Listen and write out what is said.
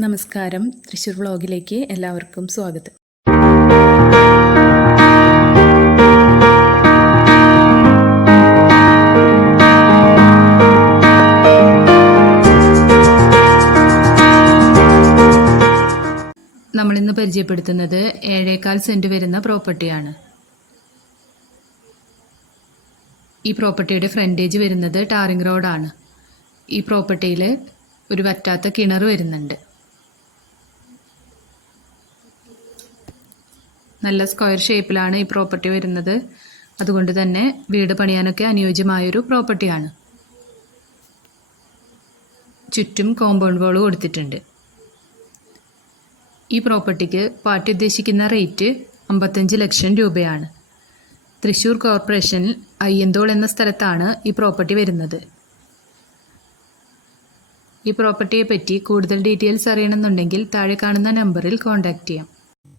നമസ്കാരം. തൃശ്ശൂർ വ്ളോഗിലേക്ക് എല്ലാവർക്കും സ്വാഗതം. നമ്മളിന്ന് പരിചയപ്പെടുത്തുന്നത് ഏഴേകാൽ സെന്റ് വരുന്ന പ്രോപ്പർട്ടിയാണ്. ഈ പ്രോപ്പർട്ടിയുടെ ഫ്രണ്ടേജ് വരുന്നത് ടാറിംഗ് റോഡാണ്. ഈ പ്രോപ്പർട്ടിയിൽ ഒരു വറ്റാത്ത കിണർ വരുന്നുണ്ട്. നല്ല സ്ക്വയർ ഷേപ്പിലാണ് ഈ പ്രോപ്പർട്ടി വരുന്നത്. അതുകൊണ്ട് തന്നെ വീട് പണിയാനൊക്കെ അനുയോജ്യമായൊരു പ്രോപ്പർട്ടിയാണ് ചുറ്റും കോമ്പൗണ്ട് വാൾ കൊടുത്തിട്ടുണ്ട്. ഈ പ്രോപ്പർട്ടിക്ക് പാർട്ടി ഉദ്ദേശിക്കുന്ന റേറ്റ് അമ്പത്തഞ്ച് ലക്ഷം രൂപയാണ്. തൃശ്ശൂർ കോർപ്പറേഷനിൽ അയ്യന്തോൾ എന്ന സ്ഥലത്താണ് ഈ പ്രോപ്പർട്ടി വരുന്നത്. ഈ പ്രോപ്പർട്ടിയെ പറ്റി കൂടുതൽ ഡീറ്റെയിൽസ് അറിയണമെന്നുണ്ടെങ്കിൽ താഴെ കാണുന്ന നമ്പറിൽ കോൺടാക്റ്റ് ചെയ്യാം.